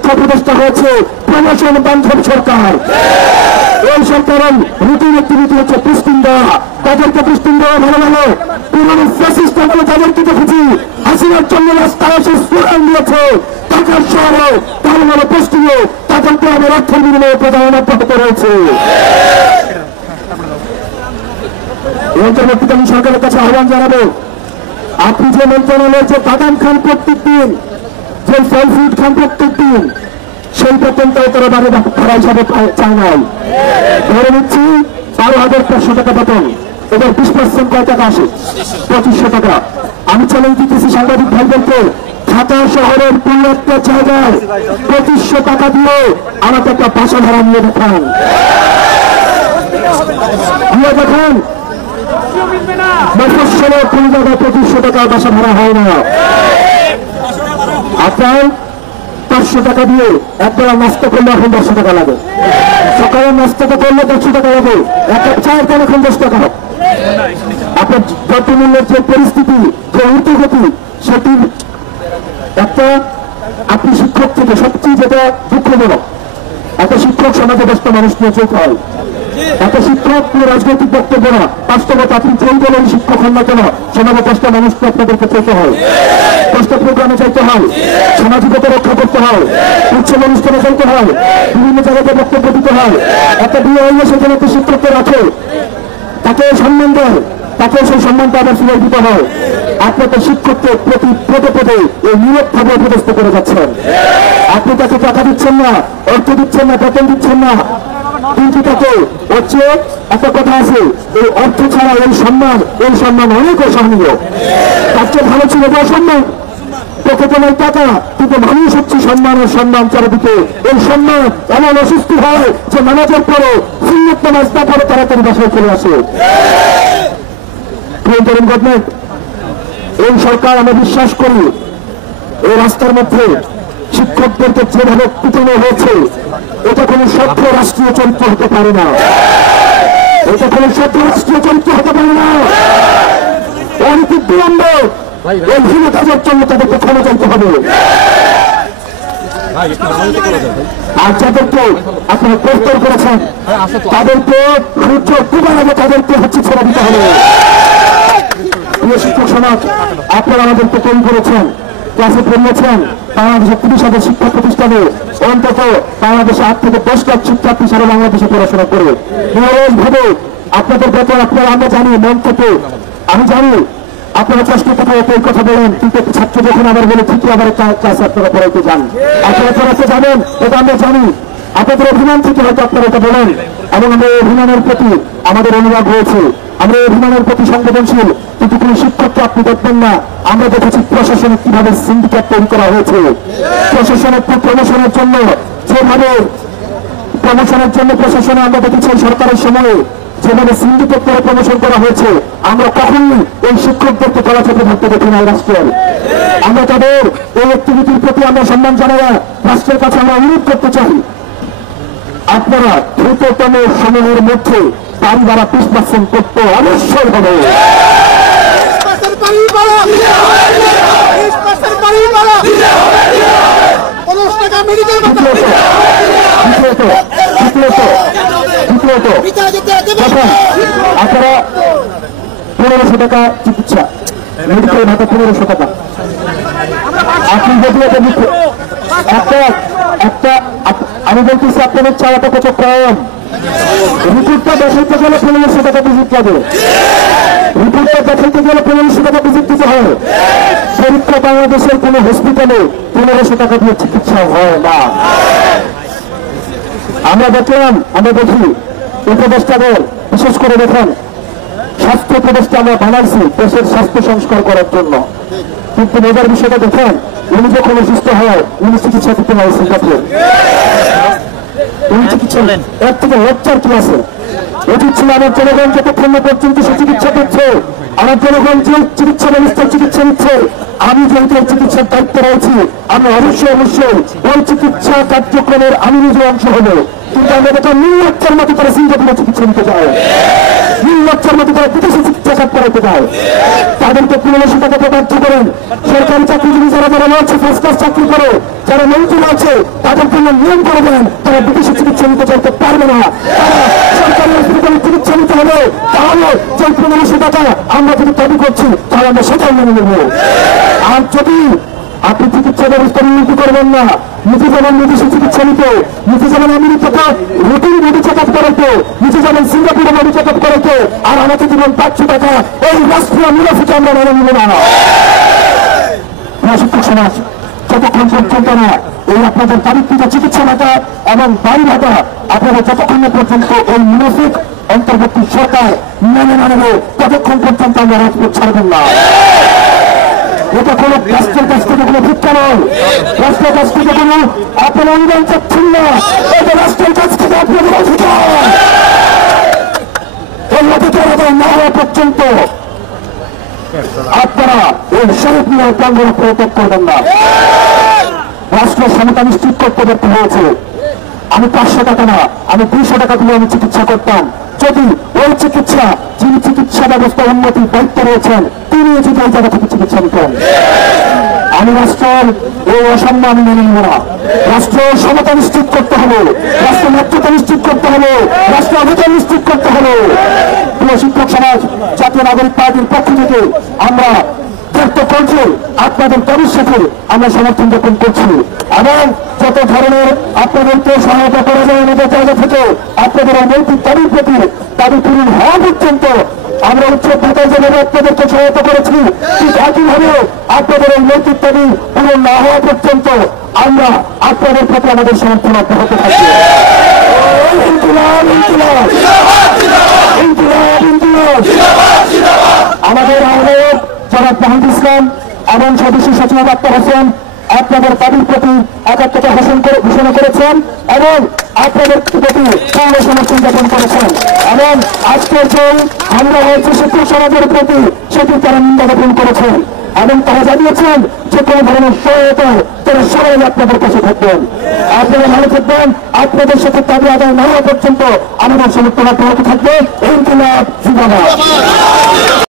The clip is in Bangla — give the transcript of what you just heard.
শিক্ষা প্রতিষ্ঠা হয়েছে প্রমোশন বান্ধব সরকার। এই সরকারের রুটিন অ্যাক্টিভিটি হচ্ছে পুষ্টিন দেওয়া, তাদেরকে পুষ্টিন দেওয়া ভালো ভালো পুরনো ফ্যাসিস্ট আমরা তাদেরকে দেখেছি হাসিনার জন্য রাস্তায় এসে স্লোগান দিয়েছে ঢাকার শহরে ভালো ভালো পুষ্টিও তাদেরকে আমার অর্থের বিনিময়ে প্রদান অব্যাহত রয়েছে। এই অন্তর্বর্তীকালীন সরকারের কাছে আহ্বান জানাবো, আপনি যে মন্ত্রণালয়ে যে বাদাম খান প্রত্যেক দিন, যে ফল ফ্রুট খান প্রত্যেক দিন, সেই বেতনটাও তারা ভাড়া হিসাবে চায় নাই। ধরে নিচ্ছি 12,500 টাকা বেতন, এবার 20% কয় টাকা আসে? 2500 টাকা। আমি চ্যালেঞ্জ দিতেছি সাংবাদিক ভাইদেরকে, ঢাকা শহরের কোন একটা জায়গায় 2500 টাকা দিয়ে আমাকে একটা বাসা ভাড়া নিয়ে দেখান, দিয়ে দেখেন মফস্বলের কোন জায়গায় 2500 টাকা বাসা ভাড়া হয় না। আপনার 500 টাকা দিয়ে একবেলা নাস্তা করলে এখন 100 টাকা লাগে, সকালে নাস্তাটা করলে 100 টাকা লাগে, এক কাপ চায়ের দাম এখন 10 টাকা। আপনার দ্রব্যমূল্যের যে পরিস্থিতি, যে ঊর্ধ্বগতি, সেটির একটা আপনি শিক্ষক থেকে সবচেয়ে যেটা দুঃখজনক, একটা শিক্ষক সমাজে ব্যস্ত মানুষ নিয়ে চলতে হয়। একটা শিক্ষক কোনো রাজনৈতিক বক্তব্য না, বাস্তবতা আপনি যেই দলের শিক্ষক হন না কেন সমাজে কষ্ট মানুষকে আপনাদেরকে চলতে হয়, কষ্ট প্রোগ্রামে চাইতে হয়, সামাজিকতা রক্ষা করতে হয়, উচ্চ অনুষ্ঠানে চলতে হয়, বিভিন্ন জায়গাতে বক্তব্য দিতে হয়। একটা বিয়ে হইলে সেখানে একটা শিক্ষককে রাখে, তাকে সম্মান দেয়, তাকে সেই সম্মানটা আবার ফিরে দিতে হয়। আপনাকে শিক্ষককে প্রতি পদে পদে এই নিয়োগভাবে অপদস্থ করে যাচ্ছেন। আপনি তাকে টাকা দিচ্ছেন না, অর্থ দিচ্ছেন না, বেতন দিচ্ছেন না, কিন্তু তাকে হচ্ছে একটা কথা আছে, এই অর্থ ছাড়া এই সম্মান অনেক অসহনীয়। তার চেয়ে ভালো ছিল যে অসম্মান, পকেটে নেই টাকা কিন্তু মানুষ হচ্ছে সম্মান ও সম্মান চারিদিকে। এই সম্মান এমন অসুস্থ হয় যে নামাজের পরে সুন্নত নামাজ না পরে তাড়াতাড়ি বাসায় চলে আসে। গভর্নমেন্ট, এই সরকার আমরা বিশ্বাস করি এই রাস্তার মধ্যে শিক্ষকদেরকে যেভাবে পিটানো হয়েছে এটা কোন সভ্য রাষ্ট্রীয় চরিত্র হতে পারে না, এটা কোন সভ্য রাষ্ট্রীয় চরিত্র হতে পারে না। অনৈতিক বিলম্বে এই হীন কাজের জন্য তাদেরকে ক্ষমা চাইতে হবে। আর যাদেরকে আপনারা প্রস্তাব করেছেন তাদেরকে সূর্য ডুবার আগে তাদেরকে হচ্ছে ছেড়ে দিতে হবে। প্রিয় শিক্ষক সমাজ, আপনারা আমাদেরকে তৈরি করেছেন, ক্লাসে পড়িয়েছেন, বাংলাদেশের 30,000 শিক্ষা প্রতিষ্ঠানে অন্তত বাংলাদেশে 8 থেকে 10 লাখ শিক্ষার্থী সারা বাংলাদেশে পড়াশোনা করে নিরলসভাবে আপনাদের ব্যাপার আপনারা আমরা জানি, মন থেকে আমি জানি আপনারা কষ্ট কথা এই কথা বলেন, কিন্তু ছাত্র যখন আবার বলে ঠিকই আবার ক্লাসে আপনারা পড়াইতে যান, আপনারা পড়াতে যাবেন, এটা আমরা জানি। আপনাদের অভিমান থেকে হয়তো আপনারা এটা বলেন, এবং আমরা এই অভিমানের প্রতি আমাদের অনুরাগ হয়েছে, আমরা এই অভিমানের প্রতি সংবেদনশীল। কিন্তু কোন শিক্ষককে আপনি দেখবেন না, আমরা দেখেছি প্রশাসনে কিভাবে সিন্ডিকেট তৈরি করা হয়েছে, প্রশাসনের প্রমোশনের জন্য যেভাবে প্রশাসনে আমরা দেখেছি সরকারের সময়ে যেভাবে সিন্ডিকেট করে প্রমোশন করা হয়েছে। আমরা কখনই এই শিক্ষকদেরকে গলা চেপে ধরতে দেখি না রাষ্ট্রের। আমরা তাদের এই অ্যাক্টিভিটির প্রতি আমরা সম্মান জানাই, রাষ্ট্রের কাছে আমরা অনুরোধ করতে চাই আপনারা দ্রুততম সময়ের মধ্যে বাড়ি ভাড়া 20% করতে অবশ্যই হবে। আপনারা 1500 টাকা চিকিৎসা, মেডিকেল ভাতা 1500 টাকা। আপনি যদি একটা আমি বলতেছি আপনাদের চাওয়াটা কত কম। রিপোর্টটা দেখাইতে গেলে 1500 টাকা ভিজিট লাগে, রিপোর্টটা দেখাইতে গেলে 1500 টাকা ভিজিট দিতে হয়। পরীক্ষা বাংলাদেশের কোন হসপিটালে 1500 টাকা দিয়ে চিকিৎসা হয় না। আমরা দেখলাম, আমরা দেখি উপদেষ্টাদের, বিশেষ করে দেখেন স্বাস্থ্য উপদেষ্টা আমরা বানাইছি দেশের স্বাস্থ্য সংস্কার করার জন্য, কিন্তু মজার বিষয়টা দেখেন উনি যখন অসুস্থ হয় উনি চিকিৎসা দিতে হয় সিঙ্গাপুরে। উনি চিকিৎসা নেন, এর থেকে লজ্জার কি আছে? উচিত ছিল আমার জনগণ যতক্ষণ পর্যন্ত সে চিকিৎসা করছে, আমার জনগণ যে চিকিৎসা ব্যবস্থার চিকিৎসা নিচ্ছে, আমি যেহেতু চিকিৎসার দায়িত্ব রয়েছি আমি অবশ্যই ওই চিকিৎসা কার্যক্রমের আমি নিজে অংশ হবো। কিন্তু আমরা দেখলাম নির্লজ্জের মতো করে সিঙ্গাপুরে চিকিৎসা নিতে যায়, নির্লজ্জের মতো করে বিদেশি চিকিৎসা করাতে যায়। তাদেরকে 1500 টাকা বাধ্য করেন। সরকারি চাকরিজীবী যারা যারা রয়েছে, ফার্স্ট ক্লাস চাকরি করে যারা মন্ত্রী আছে, তাদের জন্য নিয়ম করে দেন, তারা বিদেশি চিকিৎসা নিতে চাইতে পারবে না। সরকারি হসপিটালে চিকিৎসা নিতে হবে, তাহলে যে 1500 টাকা আমরা যদি দাবি করছি, তাহলে আমরা সেটাই মেনে নেব। আর যদি আপনি চিকিৎসা ব্যবস্থার উন্নতি করবেন না, নিজে যাবেন বিদেশি চিকিৎসা নিতে, নিজে যাবেন আমেরিকাতে রুটিন বডি চেক আপ করাইতে, নিজে যাবেন সিঙ্গাপুরে বডি চেক আপ করাইতে, আর আমাকে দিবেন 500 টাকা, এই রাষ্ট্রীয় মুনাফিকে আমরা মেনে নিব না। শিক্ষক সমাজ, যতক্ষণ পর্যন্ত না এই আপনাদের দারিদ্রিত চিকিৎসা ভাতা এবং বাড়ি ভাতা আপনারা যতক্ষণ পর্যন্ত এই মুনাফিক অন্তর্বর্তী সরকার মেনে না নেবে, ততক্ষণ পর্যন্ত আমরা রাজপথ ছাড়বেন না। এটা কোনো রাষ্ট্রের কাছ থেকে কোনো ভিক্ষা নয়, রাষ্ট্রের কাছ থেকে কোনো আপনার অনুদান চাচ্ছেন না, এটা রাষ্ট্রের কাছ থেকে আপনাদের অধিকার। এই অধিকার আদায় না হওয়া পর্যন্ত আপনারা এই শহীদ মিনার প্রাঙ্গণে প্রয়োগ করবেন না। রাষ্ট্র সমতা নিশ্চিত করতে ব্যর্থ হয়েছে। আমি 500 টাকা না, আমি 200 টাকা দিয়ে আমি চিকিৎসা করতাম। যদি ওই চিকিৎসা, যিনি চিকিৎসা ব্যবস্থা উন্নতির দায়িত্ব রয়েছেন, তিনি যদি ওই জায়গা থেকে চিকিৎসা নিতেন। আমি রাষ্ট্রের এই অসাম্য আমি মেনে নেব না। রাষ্ট্র সমতা নিশ্চিত করতে হবে, রাষ্ট্র ন্যায্যতা নিশ্চিত করতে হবে, রাষ্ট্র অধিকার নিশ্চিত করতে হবে। প্রিয় শিক্ষক সমাজ, জাতীয় নাগরিক পার্টির পক্ষ থেকে আমরা করছি, আপনাদের দাবির সাথে আমরা সমর্থন জ্ঞাপন করছি এবং যত ধরনের আপনাদেরকে সহায়তা করা যায় আমাদের জায়গা থেকে আপনাদের নৈতিক দাবির প্রতি দাবি পূরণ হওয়া পর্যন্ত আমরা উচ্চ ভাতায় যেভাবে আপনাদেরকে সহায়তা করেছি, ঠিক একইভাবে আপনাদের এই নৈতিক দাবি পূরণ না হওয়া পর্যন্ত আমরা আপনাদের প্রতি আমাদের সমর্থন অব্যাহত থাকবে। আমাদের আহ্বায়ক জনাব মাহমুদ ইসলাম এবং সদস্য সচিব আক্তার হোসেন আপনাদের দাবির প্রতি একাত্মতা ঘোষণা করেছেন এবং আপনাদের প্রতি পূর্ণ সমর্থন জ্ঞাপন করেছেন এবং আজকের যে হামলা হয়েছে শিক্ষক সমাজের প্রতি সেটি তারা নিন্দা জ্ঞাপন করেছেন এবং তারা জানিয়েছেন যে কোনো ধরনের সহায়তায় তারা সবাই আপনাদের কাছে থাকবেন। আপনারা ভালো থাকবেন। আপনাদের সাথে দাবি আদায় না হওয়া পর্যন্ত আমাদের সমর্থন অব্যাহত থাকবে। ইনকিলাব জিন্দাবাদ।